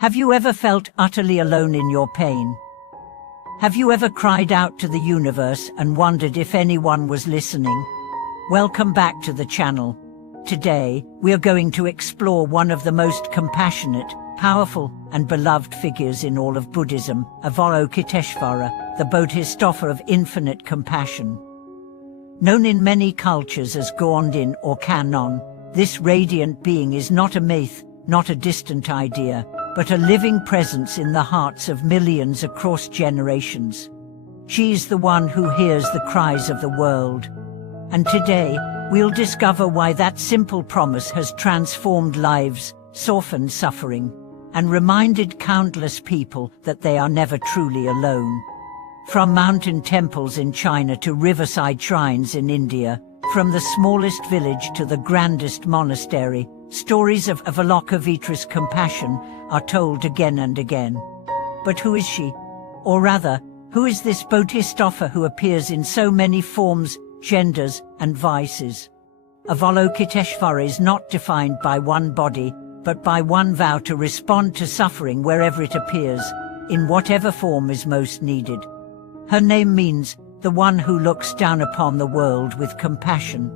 Have you ever felt utterly alone in your pain? Have you ever cried out to the universe and wondered if anyone was listening? Welcome back to the channel. Today, we are going to explore one of the most compassionate, powerful, and beloved figures in all of Buddhism, Avalokiteshvara, the Bodhisattva of infinite compassion. Known in many cultures as Goondin or Kannon, this radiant being is not a myth, not a distant idea, but a living presence in the hearts of millions across generations. She is the one who hears the cries of the world. And today, we'll discover why that simple promise has transformed lives, softened suffering, and reminded countless people that they are never truly alone. From mountain temples in China to riverside shrines in India, from the smallest village to the grandest monastery, stories of Avalokiteshvara's compassion are told again and again. But who is she? Or rather, who is this Bodhisattva who appears in so many forms, genders, and vices? Avalokiteshvara is not defined by one body, but by one vow to respond to suffering wherever it appears, in whatever form is most needed. Her name means the one who looks down upon the world with compassion.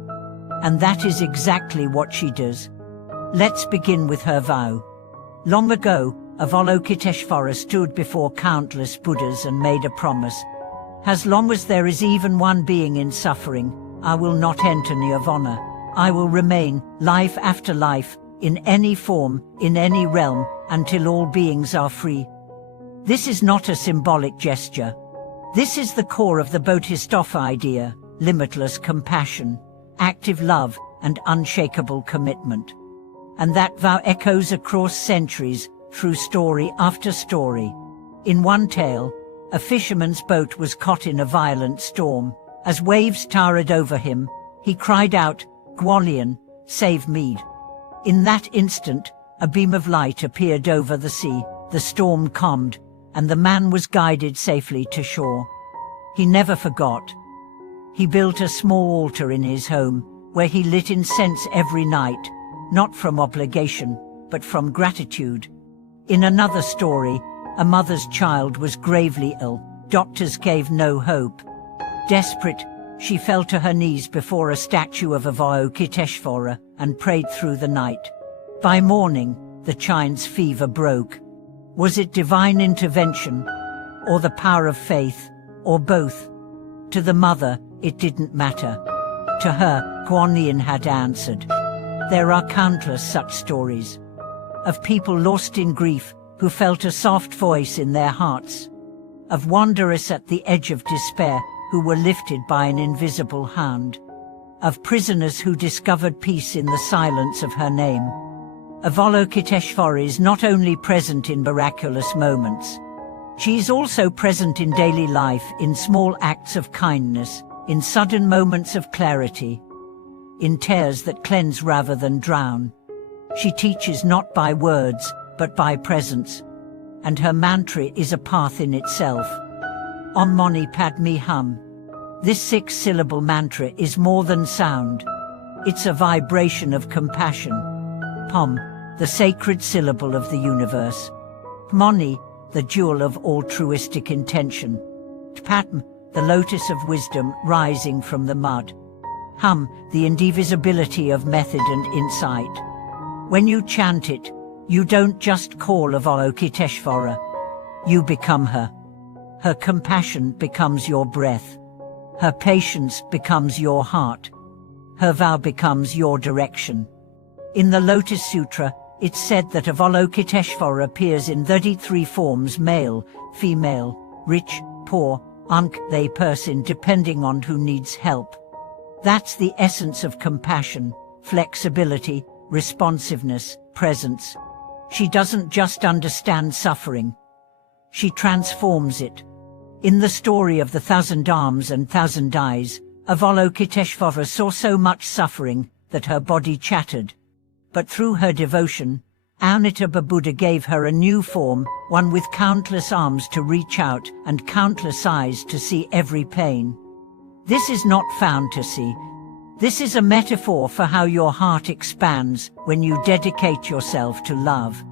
And that is exactly what she does. Let's begin with her vow. Long ago, Avalokiteshvara stood before countless Buddhas and made a promise. As long as there is even one being in suffering, I will not enter nirvana. I will remain, life after life, in any form, in any realm, until all beings are free. This is not a symbolic gesture. This is the core of the Bodhisattva idea: limitless compassion, active love, and unshakable commitment. And that vow echoes across centuries, through story after story. In one tale, a fisherman's boat was caught in a violent storm. As waves towered over him, he cried out, "Gwalian, save me." In that instant, a beam of light appeared over the sea, the storm calmed, and the man was guided safely to shore. He never forgot. He built a small altar in his home, where he lit incense every night, not from obligation, but from gratitude. In another story, a mother's child was gravely ill. Doctors gave no hope. Desperate, she fell to her knees before a statue of Avalokiteshvara and prayed through the night. By morning, the child's fever broke. Was it divine intervention, or the power of faith, or both? To the mother, it didn't matter. To her, Gwalian had answered. There are countless such stories of people lost in grief who felt a soft voice in their hearts, of wanderers at the edge of despair who were lifted by an invisible hand, of prisoners who discovered peace in the silence of her name. Avalokiteshvara is not only present in miraculous moments. She is also present in daily life, in small acts of kindness, in sudden moments of clarity, in tears that cleanse rather than drown. She teaches not by words, but by presence, and her mantra is a path in itself. Om Mani Padme Hum. This 6-syllable mantra is more than sound. It's a vibration of compassion. Pom, the sacred syllable of the universe. Mani, the jewel of altruistic intention. Padme, the lotus of wisdom rising from the mud. Hum, the indivisibility of method and insight. When you chant it, you don't just call Avalokiteshvara. You become her. Her compassion becomes your breath. Her patience becomes your heart. Her vow becomes your direction. In the Lotus Sutra, it's said that Avalokiteshvara appears in 33 forms: male, female, rich, poor, they person, depending on who needs help. That's the essence of compassion: flexibility, responsiveness, presence. She doesn't just understand suffering. She transforms it. In the story of the 1,000 arms and 1,000 eyes, Avalokiteshvara saw so much suffering that her body chattered. But through her devotion, Amitabha Buddha gave her a new form, one with countless arms to reach out and countless eyes to see every pain. This is not fantasy. This is a metaphor for how your heart expands when you dedicate yourself to love.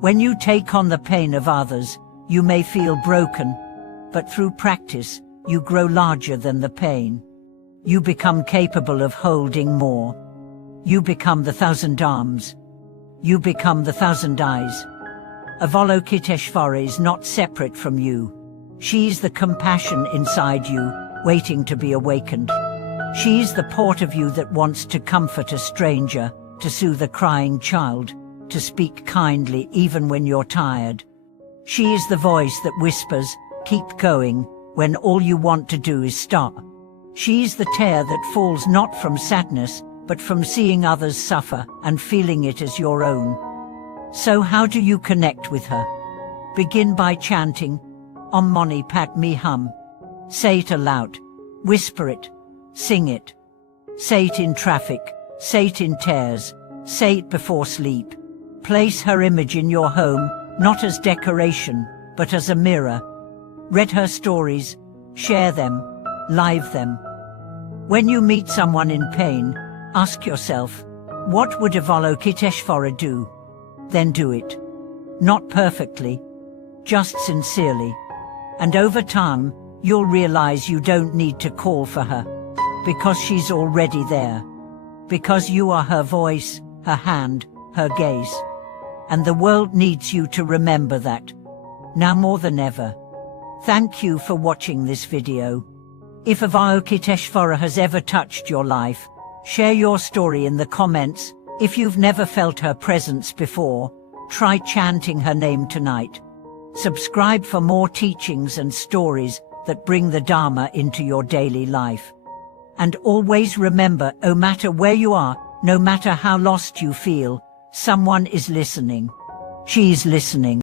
When you take on the pain of others, you may feel broken, but through practice, you grow larger than the pain. You become capable of holding more. You become the 1,000 arms. You become the 1,000 eyes. Avalokiteshvara is not separate from you. She's the compassion inside you, waiting to be awakened. She's the part of you that wants to comfort a stranger, to soothe a crying child, to speak kindly even when you're tired. She is the voice that whispers, "Keep going," when all you want to do is stop. She's the tear that falls not from sadness, but from seeing others suffer and feeling it as your own. So how do you connect with her? Begin by chanting, Om Mani Padme Hum. Say it aloud, whisper it, sing it. Say it in traffic, say it in tears, say it before sleep. Place her image in your home, not as decoration, but as a mirror. Read her stories, share them, live them. When you meet someone in pain, ask yourself, what would Avalokiteshvara do? Then do it. Not perfectly, just sincerely. And over time, you'll realize you don't need to call for her, because she's already there. Because you are her voice, her hand, her gaze. And the world needs you to remember that, now more than ever. Thank you for watching this video. If Avalokiteshvara has ever touched your life, share your story in the comments. If you've never felt her presence before, try chanting her name tonight. Subscribe for more teachings and stories that bring the Dharma into your daily life. And always remember, no matter where you are, no matter how lost you feel, someone is listening. She's listening.